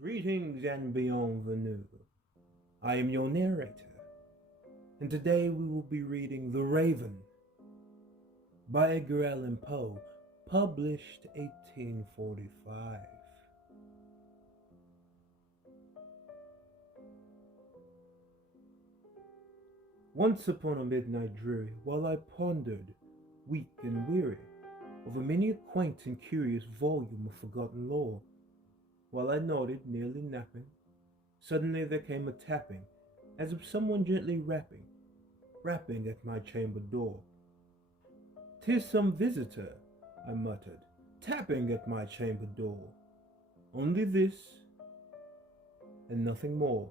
Greetings and bienvenue. I am your narrator, and today we will be reading The Raven by Edgar Allan Poe, published 1845. Once upon a midnight dreary, while I pondered, weak and weary, over many a quaint and curious volume of forgotten lore, while I nodded, nearly napping, suddenly there came a tapping, as of someone gently rapping at my chamber door. "'Tis some visitor," I muttered, "tapping at my chamber door. Only this, and nothing more."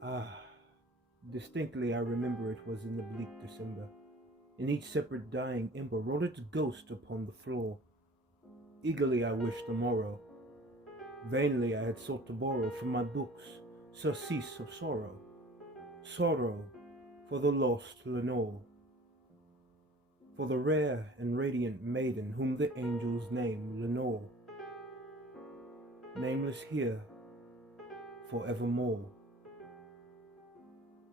Ah, distinctly I remember it was in the bleak December, and each separate dying ember rolled its ghost upon the floor. Eagerly I wished the morrow. Vainly I had sought to borrow from my books surcease of sorrow, sorrow for the lost Lenore, for the rare and radiant maiden whom the angels name Lenore, nameless here forevermore.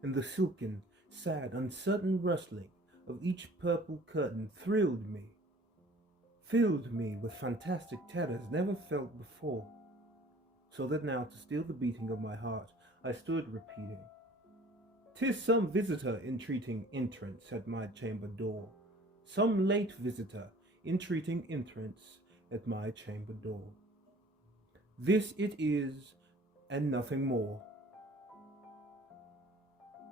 And the silken, sad, uncertain rustling of each purple curtain thrilled me, filled me with fantastic terrors never felt before, so that now, to still the beating of my heart, I stood repeating, "'Tis some visitor entreating entrance at my chamber door, some late visitor entreating entrance at my chamber door. This it is, and nothing more."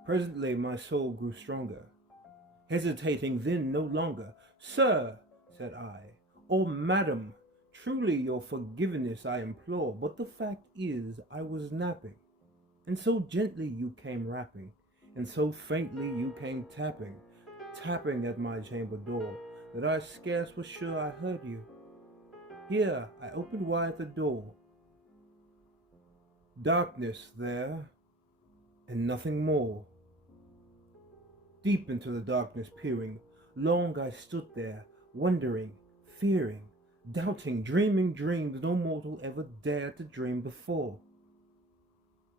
Presently my soul grew stronger, hesitating then no longer. "Sir," said I, "or madam, truly your forgiveness I implore, but the fact is I was napping, and so gently you came rapping, and so faintly you came tapping at my chamber door, that I scarce was sure I heard you. Here I opened wide the door. Darkness there, and nothing more." Deep into the darkness peering, long I stood there, wondering, fearing, doubting, dreaming dreams no mortal ever dared to dream before.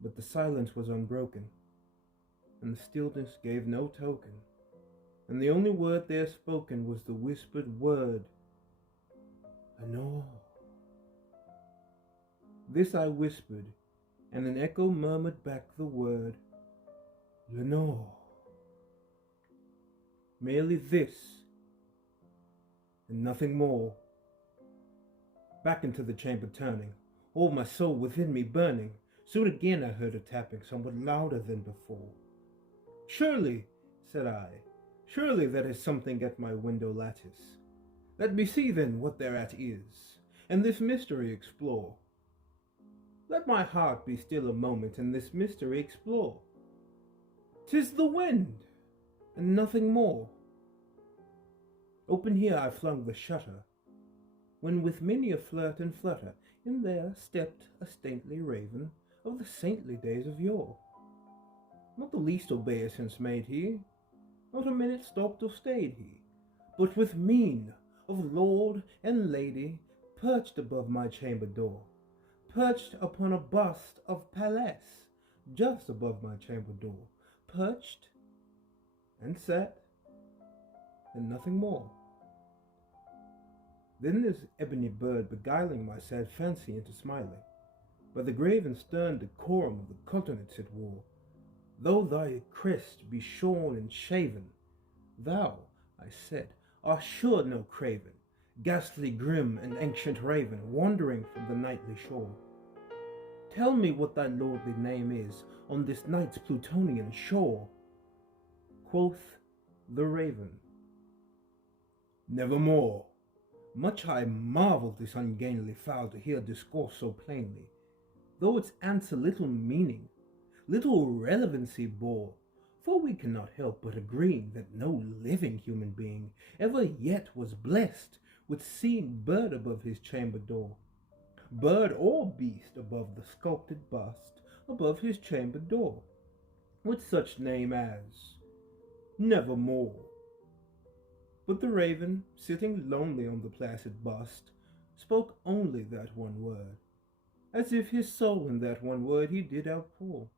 But the silence was unbroken, and the stillness gave no token, and the only word there spoken was the whispered word, "Lenore." This I whispered, and an echo murmured back the word, "Lenore." Merely this, and nothing more. Back into the chamber turning, all my soul within me burning, soon again I heard a tapping somewhat louder than before. "Surely," said I, "surely there is something at my window lattice. Let me see then what thereat is, and this mystery explore. Let my heart be still a moment, and this mystery explore. 'Tis the wind, and nothing more." Open here I flung the shutter, when with many a flirt and flutter, in there stepped a stately raven of the saintly days of yore. Not the least obeisance made he, not a minute stopped or stayed he, but with mien of lord and lady perched above my chamber door, perched upon a bust of Pallas just above my chamber door, perched and sat, and nothing more. Then this ebony bird beguiling my sad fancy into smiling, by the grave and stern decorum of the countenance it wore, "Though thy crest be shorn and shaven, thou," I said, "art sure no craven, ghastly, grim, and ancient raven, wandering from the nightly shore. Tell me what thy lordly name is on this night's Plutonian shore." Quoth the raven, "Nevermore." Much I marvelled this ungainly fowl to hear discourse so plainly, though its answer little meaning, little relevancy bore, for we cannot help but agreeing that no living human being ever yet was blessed with seeing bird above his chamber door, bird or beast above the sculpted bust above his chamber door, with such name as Nevermore. But the raven, sitting lonely on the placid bust, spoke only that one word, as if his soul in that one word he did outpour.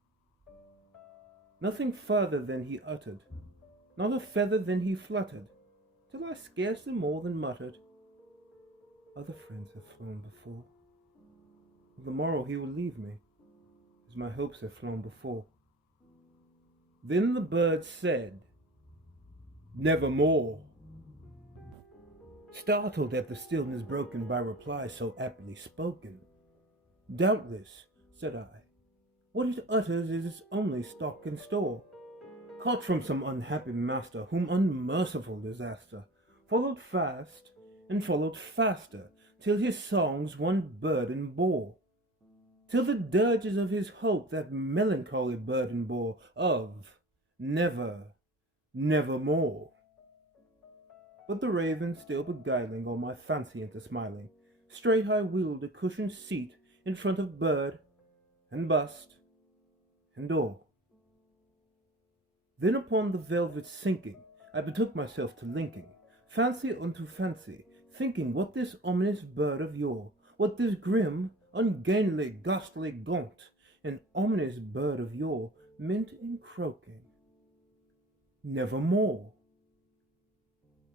Nothing further than he uttered, not a feather than he fluttered, till I scarcely more than muttered, other friends have flown before. The morrow he will leave me, as my hopes have flown before. Then the bird said, nevermore. Startled at the stillness broken by reply so aptly spoken, doubtless, said I, what it utters is its only stock and store, caught from some unhappy master, whom unmerciful disaster followed fast and followed faster, till his songs one burden bore, till the dirges of his hope that melancholy burden bore, of never, nevermore. But the raven, still beguiling all my fancy into smiling, straight I wheeled a cushioned seat in front of bird and bust and door. Then upon the velvet sinking, I betook myself to linking fancy unto fancy, thinking what this ominous bird of yore, what this grim, ungainly, ghastly, gaunt, and ominous bird of yore meant in croaking, nevermore.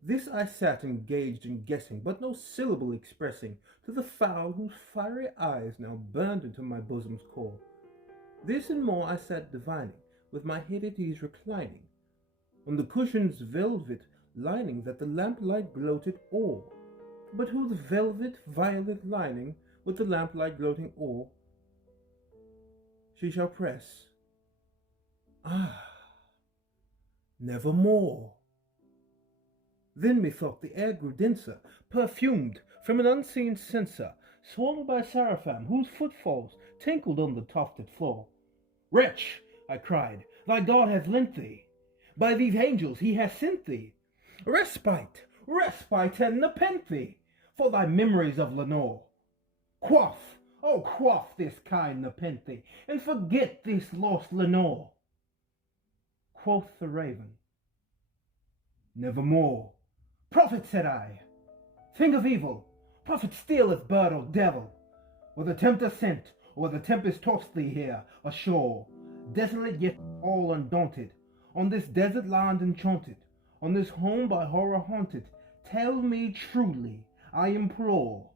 This I sat engaged in guessing, but no syllable expressing to the fowl whose fiery eyes now burned into my bosom's core. This and more I sat divining, with my head at ease reclining, on the cushion's velvet lining that the lamplight gloated o'er, but whose velvet violet lining with the lamplight gloating o'er she shall press, ah, nevermore. Then methought the air grew denser, perfumed from an unseen censer, swallowed by seraphim whose footfalls tinkled on the tufted floor. Wretch, I cried, thy God hath lent thee, by these angels he hath sent thee, respite, respite and nepenthe, for thy memories of Lenore. Quaff, oh quaff this kind nepenthe, and forget this lost Lenore. Quoth the raven, nevermore. Prophet, said I, thing of evil, prophet stealeth bird or devil, or the tempter sent, or the tempest tossed thee here ashore, desolate yet all undaunted, on this desert land enchanted, on this home by horror haunted. Tell me truly, I implore,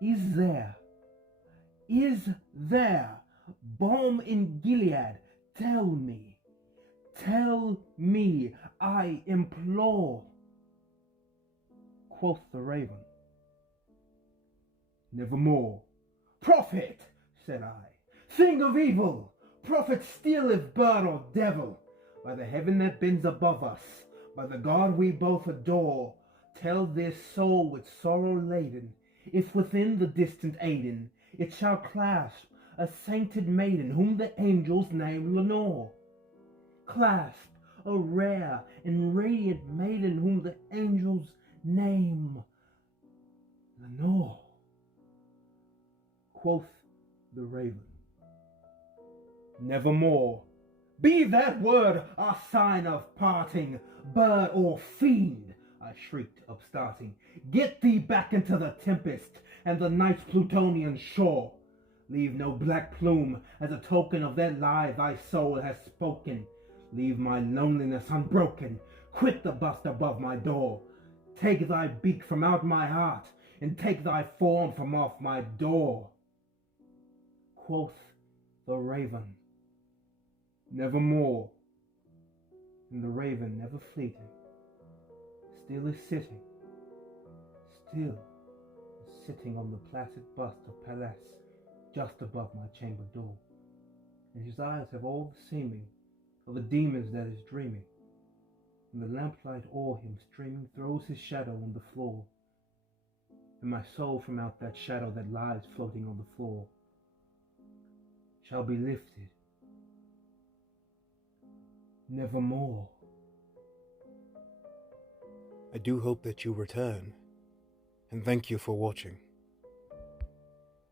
is there balm in Gilead? Tell me, I implore. Quoth the raven, nevermore. Prophet, said I, thing of evil, prophet stealeth bird or devil, by the heaven that bends above us, by the God we both adore, tell this soul with sorrow laden, if within the distant Aden it shall clasp a sainted maiden whom the angels name Lenore. Clasp a rare and radiant maiden whom the angels name Lenore. Quoth the raven, nevermore. Be that word our sign of parting, bird or fiend, I shrieked, upstarting. Get thee back into the tempest and the night's Plutonian shore. Leave no black plume as a token of that lie thy soul has spoken. Leave my loneliness unbroken. Quit the bust above my door. Take thy beak from out my heart, and take thy form from off my door. Quoth the raven, nevermore. And the raven, never fleeting, still is sitting on the placid bust of Pallas, just above my chamber door. And his eyes have all the seeming of a demon's that is dreaming, and the lamplight o'er him streaming throws his shadow on the floor, and my soul from out that shadow that lies floating on the floor shall be lifted nevermore. I do hope that you return, and thank you for watching.